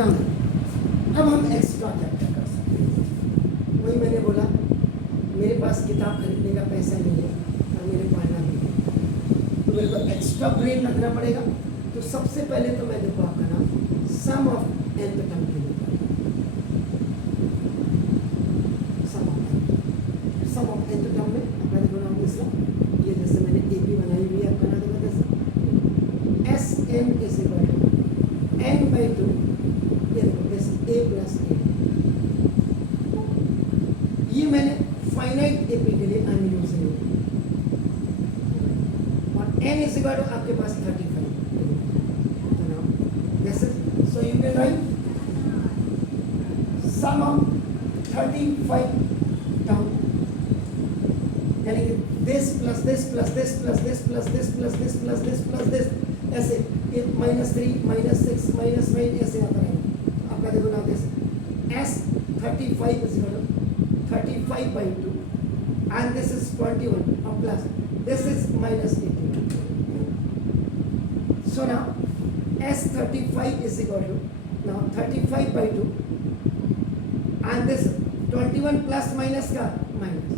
ना अब हम एक्स्ट्रा क्या क्या कर सकते हैं? वही मैंने बोला, मेरे पास किताब खरीदने का पैसा नहीं है और मेरे पढ़ना भी नहीं, तो मेरे को एक्स्ट्रा ब्रेन रखना पड़ेगा। तो सबसे पहले तो मैं देखो आपका नाम सम ऑफ nth टर्म के लिए सम ऑफ nth टर्म में अपना देखो नाम इसका, ये जैसे मैंने AP बनाई हुई है, अपना देखो जैसे Sm is equal to n/2, ये देखो दिस a प्लस a, ये मैंने फाइनाइट AP के लिए अनयूज है, और n इज इक्वल टू आपके पास 35, तो now this is, so you can write sum of 35 term, यानी कि this plus this plus this plus this plus this plus this plus this plus this, ऐसे ये -3 -6 -9 ऐसे आता रहेगा आपका। देखो ना this S35 is equal to 35/2 and this is 21 or plus this is -18. So now S35 is equal to now 35/2 and this 21 plus minus का minus,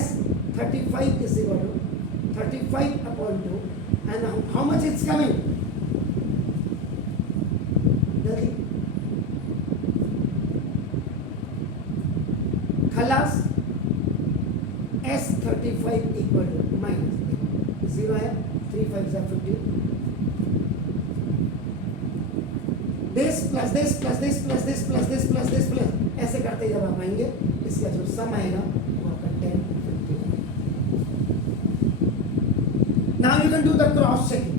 S35 is equal to 35/2 and how much it's coming? खलास S35 equal to minus 0 है, 3 5 50, this plus this plus this plus this plus this plus this plus, ऐसे करते जब आप आएंगे इसका जो सम आएगा वो आपका 10 50। Now you can do the cross checking.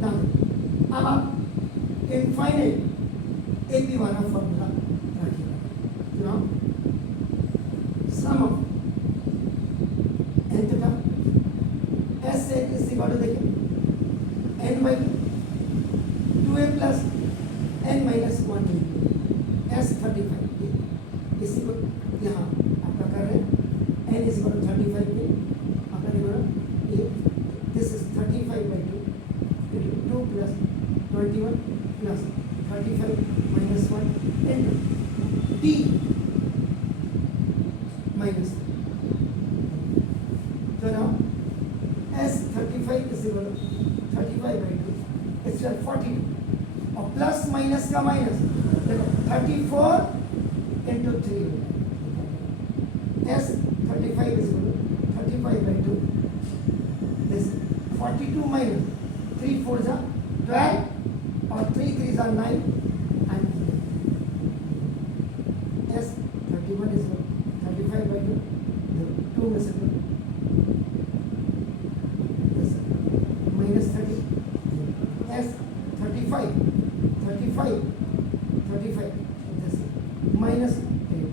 Now अब आप इनफाइनाइट AP वाला फॉर्मूला रखिएगा। Now sum of nth term S is equal to, देखिए n/2a प्लस n-1 S35, इसी को यहाँ आपका कर रहे हैं n इज इक्वल टू 35 पे आपका देखो ये this is 35/2 into 2 plus 21 plus 35 minus 1 into t minus, so now S35 is equal to 35/2, it's 42 और प्लस माइनस का माइनस, देखो 34 into 3, S35 is equal to 35/2, this 42 minus 3 4 जा 12 और 3 3 जा 9 and S31 is equal to 35/2, 2 में से minus 30, S35 this minus 8,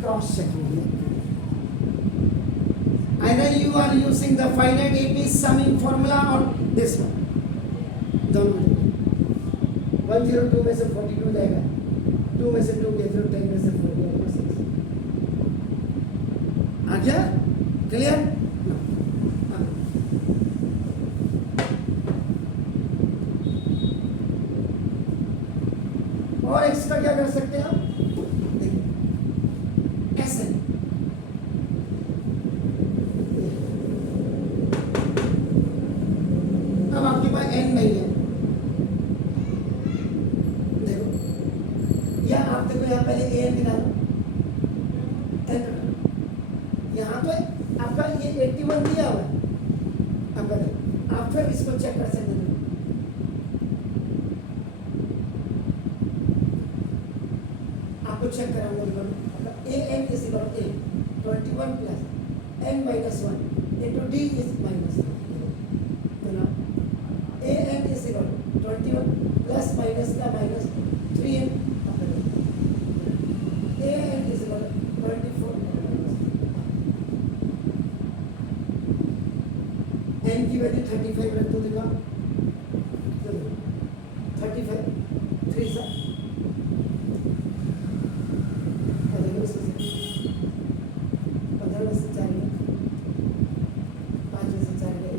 cross checking here. Either you are using the finite AP summing formula or this one, दोनों में 102 में से 42 जाएगा, 2 में से 2 गया, 10 में से 4 गया, 6 आ गया, क्लियर? और एक्स्ट्रा क्या कर सकते हैं आप? ऐसे अब आपके पास n नहीं है, देखो या आप देखो यहाँ पहले an निकालो, यहाँ तो आपका ये 81 दिया हुआ है आपका, देखो आप फिर इसको चेक कर सकते हैं। चेक कराऊंगा an is equal to 21 plus n-1 into d is minus, तो ना an is equal to 21 plus minus का minus 3n, an is equal to 24, n की वैल्यू 35 रख दो, देखा 35 3 सा 15 में से 4 5 में से 4 गए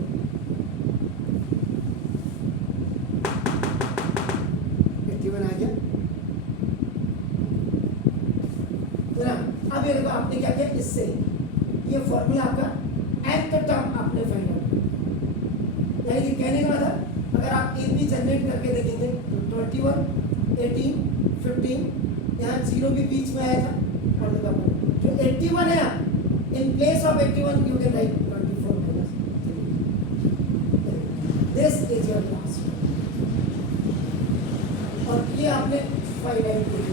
इससे ये फॉर्मूला आपका nth टर्म आपने फाइंड आउट, यानी कि कहने का मतलब अगर आप ए बी जनरेट करके देखेंगे तो 21, 18, 15, यहाँ 0 भी बीच में आया था और जो 81 है in place of 81 you can right 24 minus 3. This is your last और ये आपने फाइंड आउट किया.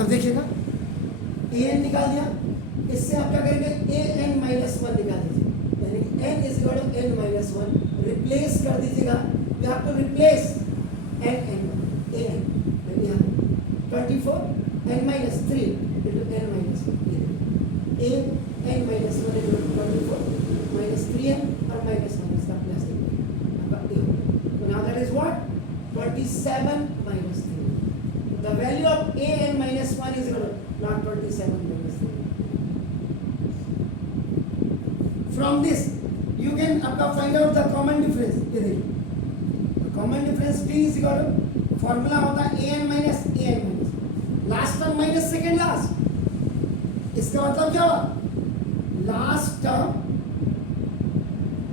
अब देखिए ना ए एन निकाल दिया, इससे आप क्या करेंगे ए एन माइनस वन निकाल दीजिए, यानी कि n is equal to n minus one, replace कर दीजिएगा, you have to replace n n a n, यहाँ 24 n minus 3 into n minus one, a n minus one into 24 minus 3 n और minus one इसका plus आपका a. तो now that is what 27 minus 3. The value of a n minus 1 is equal to not 27 minus 3. From this you can आपका find out the common difference. ये देखिए common difference t is equal to formula होता है a n minus last term minus second last. इसका मतलब क्या हुआ last term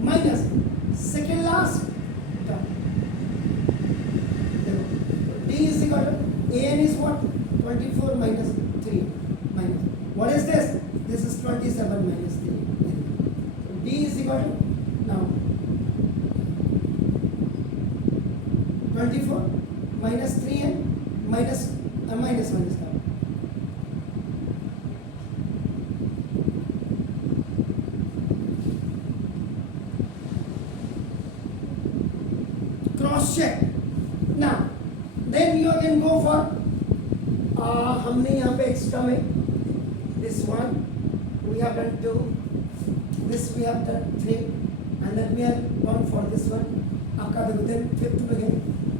minus second last term. t is equal to an is what 24 minus 3 minus what is this, this is 27 minus 3. So d is equal to now 24 minus 3n minus minus 1 is that. Cross check now. Then you can go for हमने यहाँ पे extra में this one we have done 2, this we have done 3 and then we have gone for this one. आपका देखो then fifth में गए.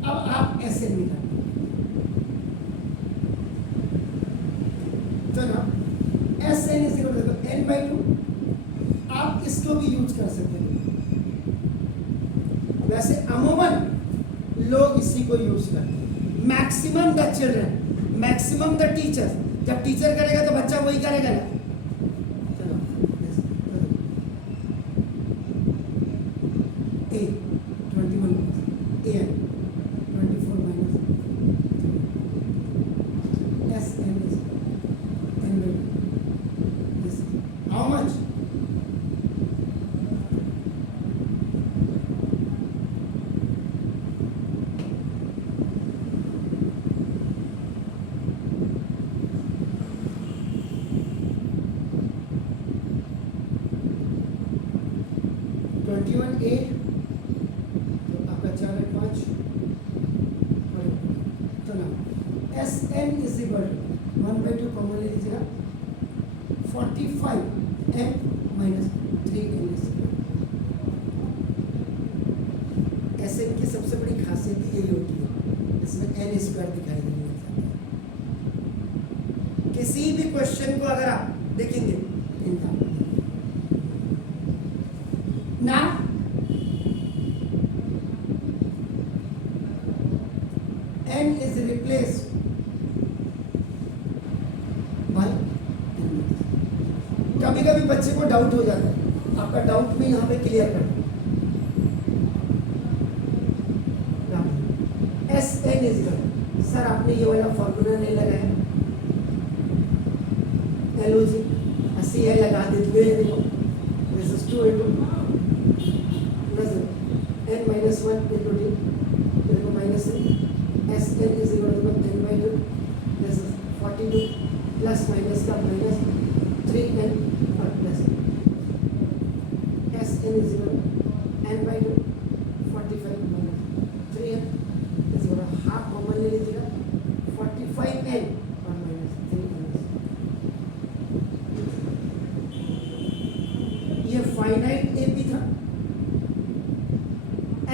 अब आप ऐसे निकाल तो ना S n is equal to n by 2. आप इसको भी यूज कर सकते हैं, वैसे अमूमन लोग इसी को यूज करते हैं. Maximum the children, maximum the teachers, जब टीचर करेगा तो बच्चा वही करेगा ना. चलो a 21 a n 24 minus S n is n by this how much 21 a तो आपका 4 है 5 तो ना S n is equal 1/2 common ले लीजिएगा 45 n minus 3 n. S n की सबसे बड़ी खासियत यही होती है इसमें एन स्क्वायर दिखाई देने लग जाता है. किसी भी क्वेश्चन को अगर आप देखेंगे इनका now n is replaced by कभी कभी बच्चे को डाउट हो जाता है, आपका डाउट में यहाँ पे क्लियर कर S n is equal sir आपने ये वाला फॉर्मूला नहीं लगाया एल ओ जी 80 है लगा देते हैं. देखो this is 2 into n minus 1 into d देखो minus s n is equal to n by 2 this is 42 plus minus का minus 3n और plus s n is equal to n by 2 45 minus 3n is equal to half common ले लीजिएगा 45n और minus 3n. ये finite A भी था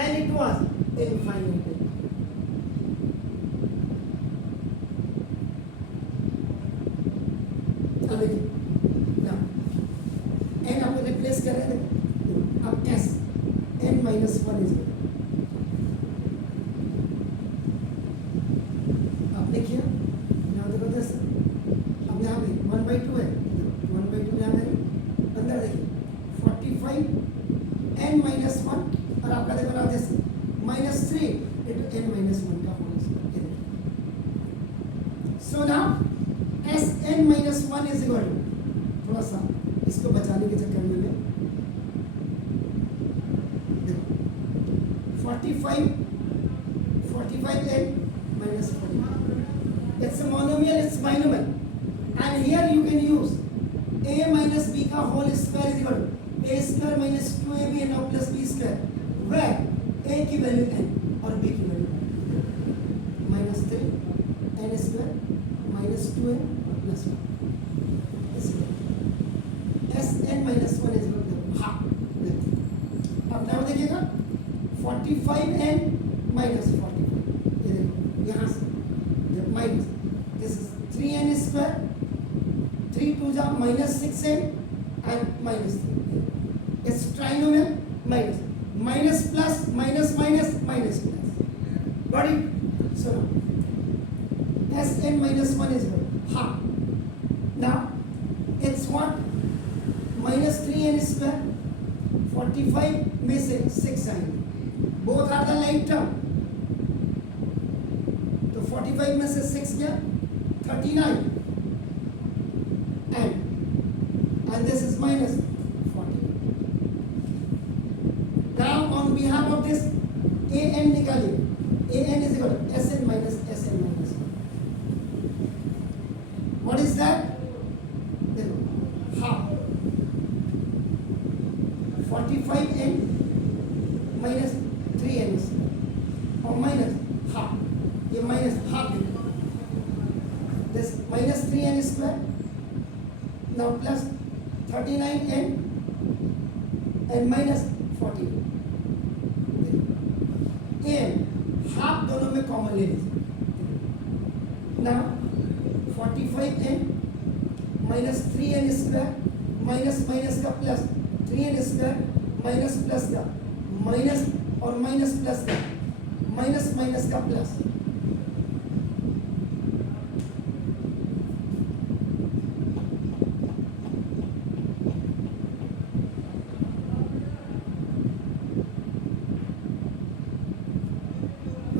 and it was infinite. अब देखिए now n आपको रिप्लेस कर रहे थे, अब s n minus 1 is so now S n minus one is equal to, थोड़ा सा इसको बचाने के चक्कर में मैं 45 n minus 45. It's a monomial, it's binomial, and here you can use a minus b का whole square is equal to a square minus 2ab now plus b square, where a की वैल्यू n और b की value minus 3 n square minus 2n plus 1 is equal to s n minus 1 is equal to half. अब now देखिएगा 45n minus 45, ये देखो यहाँ से minus, this is 3n square, 3 2 जा minus 6n and minus 3. It's trinomial, minus minus plus minus minus minus plus. Got it? So now Sn minus 1 is equal to half. Now it's what? Minus 3n square, 45 में से 6 आएंगे, both are the like term, तो 45 में से 6 क्या? 39, and this is minus 40. Now on behalf of this an निकालिए, an is equal to Sn minus 1. What is that? देखो half 45n minus 3n और minus half, ये minus half, this minus 3n square now plus 39n and minus 40. n half दोनों में common ले लीजिए. now 45n minus 3n square minus minus का plus 3n square minus plus का minus और minus plus का minus minus का plus,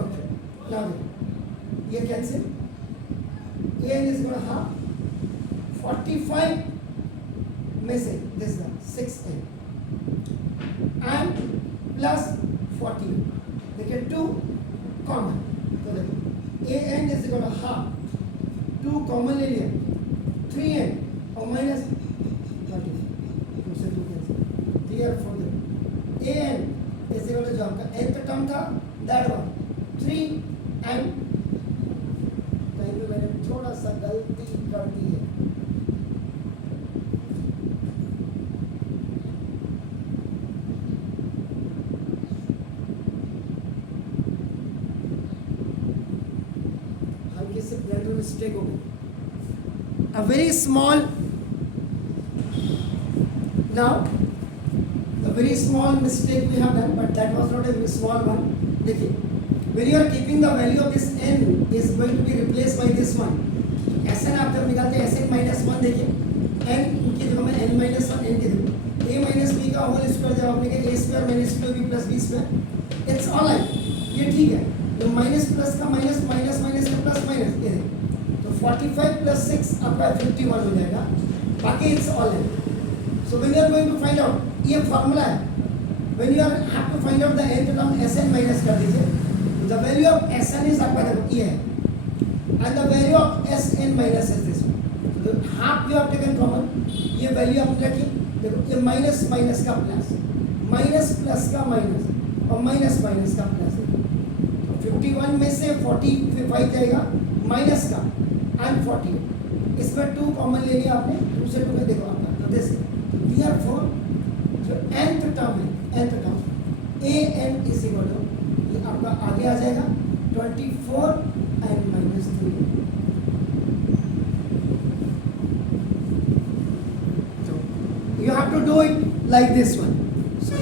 okay. Now ये cancel, an is going to half 45 में से this the 6n and plus 40, देखिए 2 common, तो देखिए an is equal to half, 2 common ले लिया, 3n और माइनस 40, 2 से 2 cancel, therefore an is equal to जो आपका nth टर्म था दैट वन 3 and कहीं पे मैंने थोड़ा सा गलती कर दी है, mistake हो गई, a very small, now the very small mistake we have done, but that was not a very small one. देखिए when you are keeping the value of this n is going to be replaced by this one, Sn आप जब निकालते हैं Sn minus 1, देखिए n की जगह में n minus 1 n की जगह a minus b का होल स्क्वायर, जब आपने कहा a square minus 2b plus b square, it's all right, ये ठीक है, तो माइनस प्लस का माइनस माइनस माइनस का प्लस माइनस, ये देखिए 45 plus 6 आपका 51 हो जाएगा, बाकी इट्स ऑल है. So when you are going to find out, ये फॉर्मूला है, when you are have to find out the nth term Sn minus कर दीजिए, the value of Sn is आपका देखो ये है, and the value of Sn minus is this one, तो half you have taken common, ये value आपने रखी, देखो ये माइनस माइनस का प्लस, माइनस प्लस का माइनस और माइनस माइनस का प्लस, तो 51 में से 45 जाएगा माइनस का and 40, इसमें 2 कॉमन ले लिया आपने, 2 से 2 में देखो आपका, तो दिस therefore जो nth टर्म है, nth term an is equal to, ये आपका आगे आ जाएगा 24 and minus 3. So you have to do it like this one. So